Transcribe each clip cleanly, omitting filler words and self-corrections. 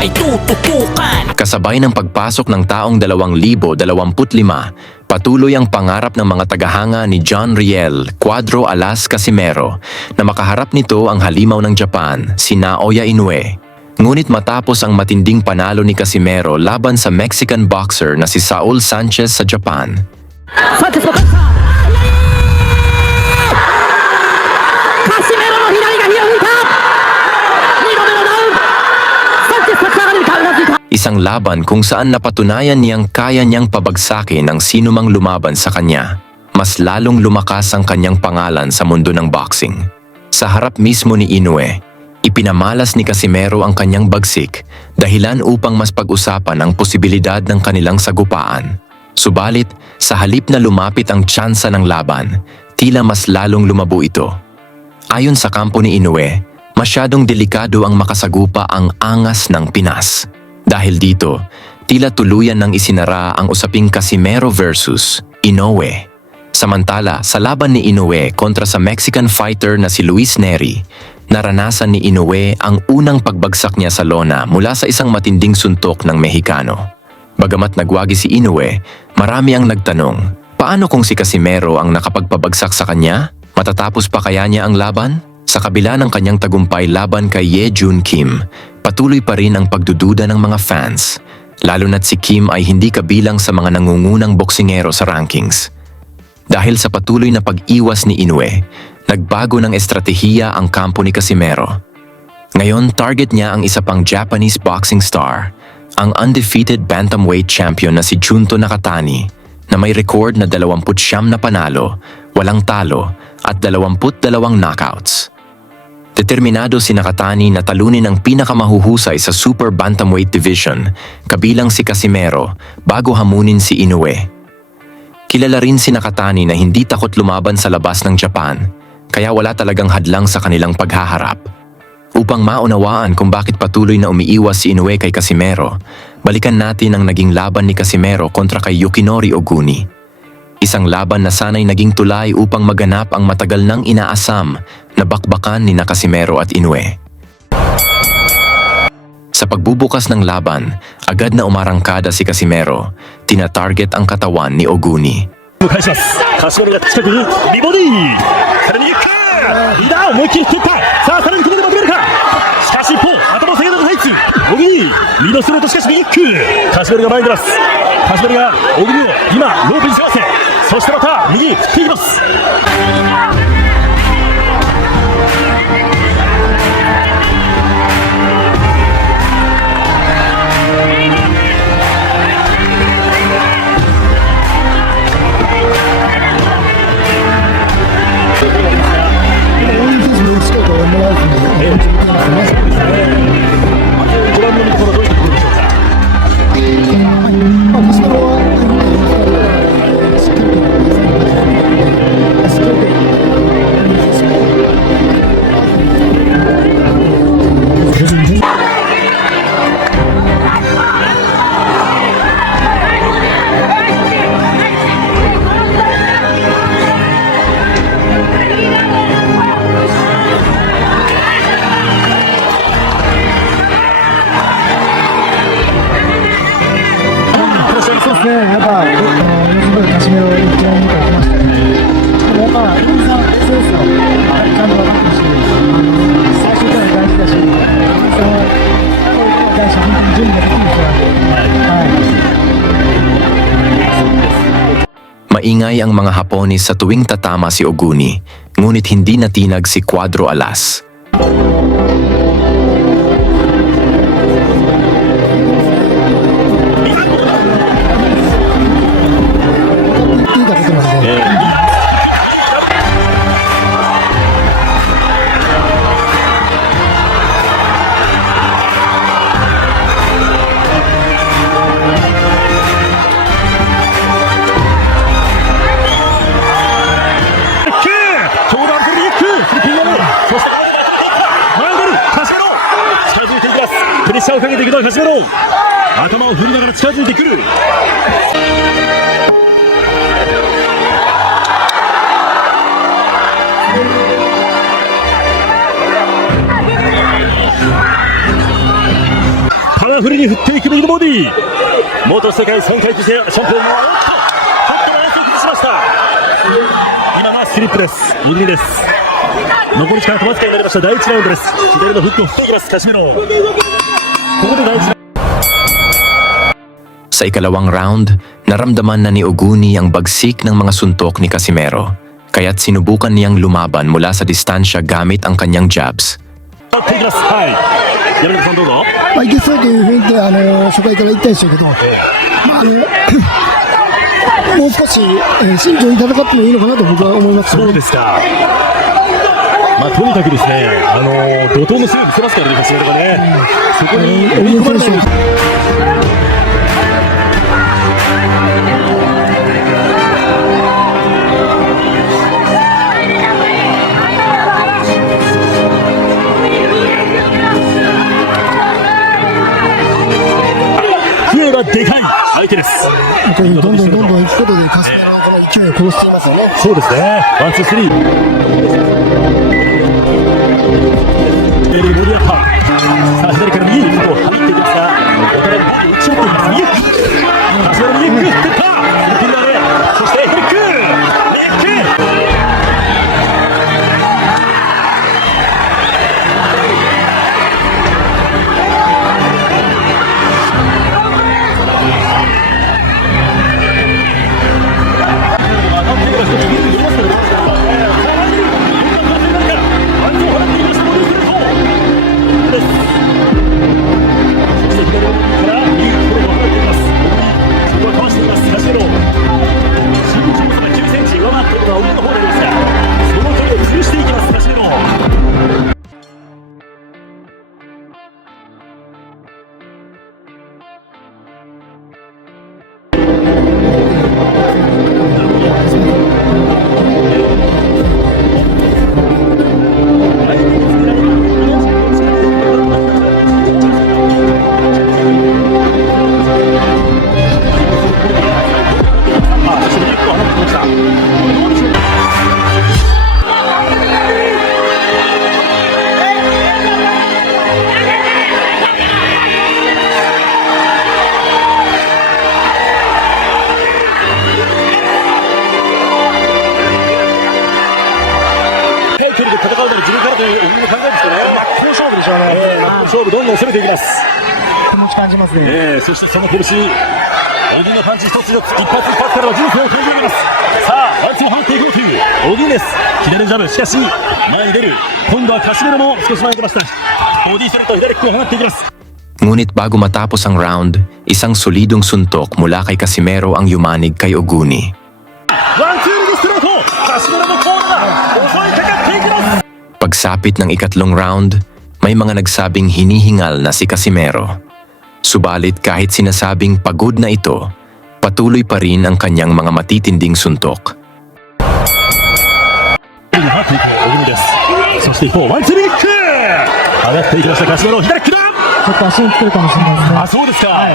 ay tututukan. Kasabay ng pagpasok ng taong 2025, patuloy ang pangarap ng mga tagahanga ni John Riel Cuadro Alas Casimero na makaharap nito ang halimaw ng Japan, si Naoya Inoue. Ngunit matapos ang matinding panalo ni Casimero laban sa Mexican boxer na si Saul Sanchez sa Japan, isang laban kung saan napatunayan niyang kaya niyang pabagsakin ang sinumang lumaban sa kanya. Mas lalong lumakas ang kanyang pangalan sa mundo ng boxing. Sa harap mismo ni Inoue, ipinamalas ni Casimero ang kanyang bagsik dahilan upang mas pag-usapan ang posibilidad ng kanilang sagupaan. Subalit, sa halip na lumapit ang tsansa ng laban, tila mas lalong lumabo ito. Ayon sa kampo ni Inoue, masyadong delikado ang makasagupa ang angas ng Pinas. Dahil dito, tila tuluyan ng isinara ang usaping Casimero versus Inoue. Samantala, sa laban ni Inoue kontra sa Mexican fighter na si Luis Neri, naranasan ni Inoue ang unang pagbagsak niya sa lona mula sa isang matinding suntok ng Mexicano. Bagamat nagwagi si Inoue, marami ang nagtanong, paano kung si Casimero ang nakapagpabagsak sa kanya? Matatapos pa kaya niya ang laban? Sa kabila ng kanyang tagumpay laban kay Ye Jun Kim, patuloy pa rin ang pagdududa ng mga fans, lalo na't si Kim ay hindi kabilang sa mga nangungunang boksingero sa rankings. Dahil sa patuloy na pag-iwas ni Inoue, nagbago ng estratehiya ang kampo ni Casimero. Ngayon, target niya ang isa pang Japanese boxing star, ang undefeated bantamweight champion na si Junto Nakatani, na may record na 29 na panalo, walang talo, at 22 knockouts. Determinado si Nakatani na talunin ang pinakamahuhusay sa super bantamweight division, kabilang si Casimero, bago hamunin si Inoue. Kilala rin si Nakatani na hindi takot lumaban sa labas ng Japan, kaya wala talagang hadlang sa kanilang paghaharap. Upang maunawaan kung bakit patuloy na umiiwas si Inoue kay Casimero, balikan natin ang naging laban ni Casimero kontra kay Yukinori Oguni. Isang laban na sana'y naging tulay upang maganap ang matagal nang inaasam na bakbakan ni Casimero at Inoue. Sa pagbubukas ng laban, agad na umarangkada si Casimero, tina-target ang katawan ni Oguni. Maingay ang mga Hapones sa tuwing tatama si Oguni, ngunit hindi natinag si Cuadro Alas. ラフルに振っていく右のボディ。元世界3階級制チャンピオンのちょっとバランスを崩しました。今のはスリップです。入りです。残り時間とわずかになりました。第1ラウンドです。左のフックを振っていきます、カシメロ。ここで第1ラウンド。 Sa ikalawang round, naramdaman na ni Oguni ang bagsik ng mga suntok ni Casimero, kaya't sinubukan niyang lumaban mula sa distansya gamit ang kanyang jabs. はい。山中さんどうぞ。いけそうという雰囲気で初回から言ったでしょうけど、もう少し、慎重に戦ってもいいのかなと僕は思います、そうですか。とにかくですね、怒涛の攻めを見せますからね、橋本がね。そこに追い込まれないように。笛はでかい相手です。どんどん行くことでカスペラのこの勢いを殺していますよね。そうですね。ワンツースリー。盛り上がった。さあ左から右に入っていきますが、お互いに打ち合っています。右。足の右フック振った。フィンダーで、そしてフック。勝負どんどん攻めていきます。気持ち感じますね。そしてその拳、小木のパンチ一つ一発からは人生を取り上げます。さあワンツー放っていこうという小木です。左のジャブ、しかし前に出る。今度はカシメロも少し前に出ました。ボディストレート左キックを放っていきます。 Ngunit bago matapos ang round, isang solidong suntok mula kay Casimero ang yumanig kay Oguni. ワンツー右ストレート、カシメロのコーナー襲いかかっていきます。 Pagsapit ng ikatlong round, may mga nagsabing hinihingal na si Casimero. Subalit kahit sinasabing pagod na ito, patuloy pa rin ang kanyang mga matitinding suntok. そして一方ワンツー右キック上がっていきました。カシメロ左キックだ。ちょっと足につけるかもしれないですね。あ、そうですか。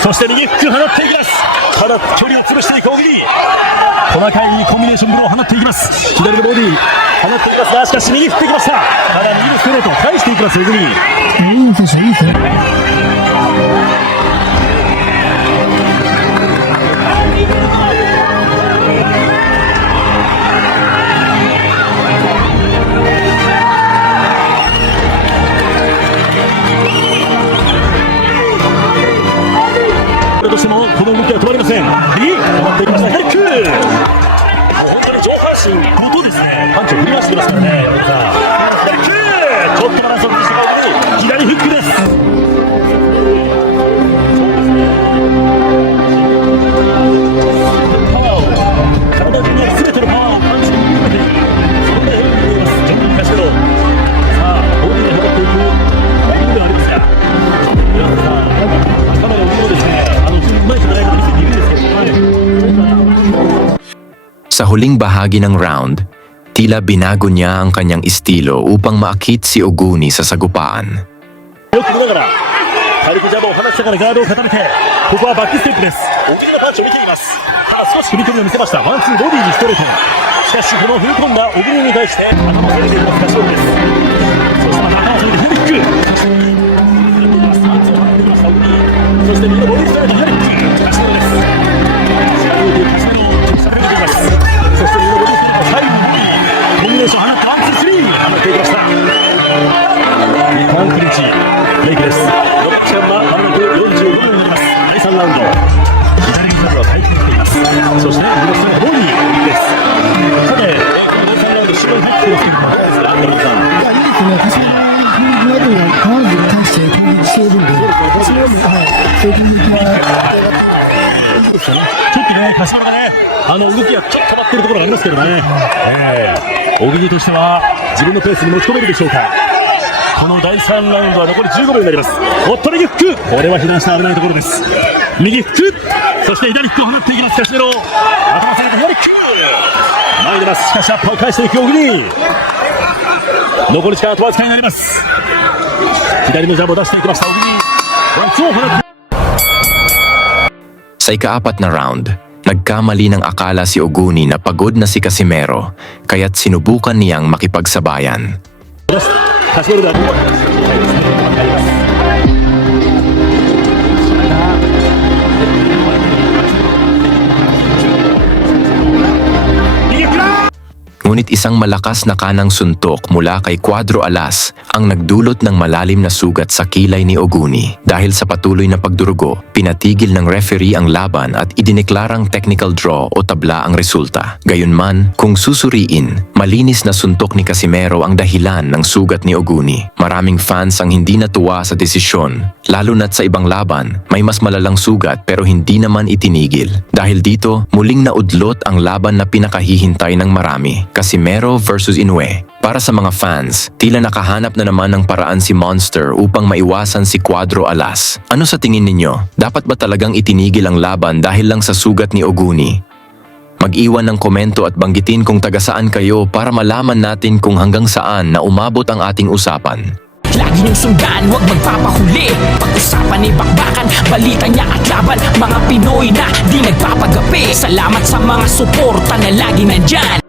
そして右フック放っていきます。ただ距離を潰していく小木。細かいコンビネーションブローを放っていきます。左のボディ放っていきますが、しかし右振っていきました。ただ右のストレートを返していきます。小木。いい選手、いい選手。としてもこの動きは止まりません。右止まっていきました。ヘック。本当に上半身ごとですね。パンチを振り回していますからね。ヘック。ちょっとバランスを崩してから左フックです。パワーを体中にある全てのパワーをパンチに込めてそこでヘックに見えます。ジョンキー・カシメロ。さあボディが残っていくタイミングではありますが、皆さん頭の上をですね。Sa huling bahagi ng round, tila binago niya ang kanyang estilo upang maakit si Oguni sa sagupaan. よく見ながら軽くジャブを放ちながらガードを固めて、ここはバックステップです。大きなパンチを見ています。少し踏み込みを見せました。ワンツーボディにストレート。しかしこの踏み込んだ小国に対して頭を下げています。カシオです。そしてまた頭を下げてヘック。ちょっとね、柏原がね、動きがちょっと止まってるところがありますけどね、小木としては自分のペースに持ち込めるでしょうか。この第3ラウンドは残り15秒になります。おっと、右フック、これは被弾した危ないところです。右フック、そして左フックを放っていきます。カシメロ、頭下げて左フック、前に出ます。しかしアッパーを返していく小木、残り時間あとわずかになります。左のジャブを出していきました小木、ワンツーを放ってSa ikaapat na round, nagkamali ng akala si Oguni na pagod na si Casimero, kaya't sinubukan niyang makipagsabayan. カシメロだ。Ngunit isang malakas na kanang suntok mula kay Cuadro Alas ang nagdulot ng malalim na sugat sa kilay ni Oguni. Dahil sa patuloy na pagdurugo, pinatigil ng referee ang laban at idineklarang technical draw o tabla ang resulta. Gayunman, kung susuriin, malinis na suntok ni Casimero ang dahilan ng sugat ni Oguni. Maraming fans ang hindi natuwa sa desisyon, lalo na't sa ibang laban, may mas malalang sugat pero hindi naman itinigil. Dahil dito, muling naudlot ang laban na pinakahihintay ng marami. Casimero versus Inoue. Para sa mga fans, tila nakahanap na naman ng paraan si Monster upang maiwasan si Cuadro Alas. Ano sa tingin ninyo? Dapat ba talagang itinigil ang laban dahil lang sa sugat ni Oguni? Mag-iwan ng komento at banggitin kung taga saan kayo para malaman natin kung hanggang saan na umabot ang ating usapan. Lagi niyong sundan, huwag magpapahuli. Pag-usapan ni bakbakan, balita niya at laban. Mga Pinoy na di nagpapagapi. Salamat sa mga suporta na lagi nandyan.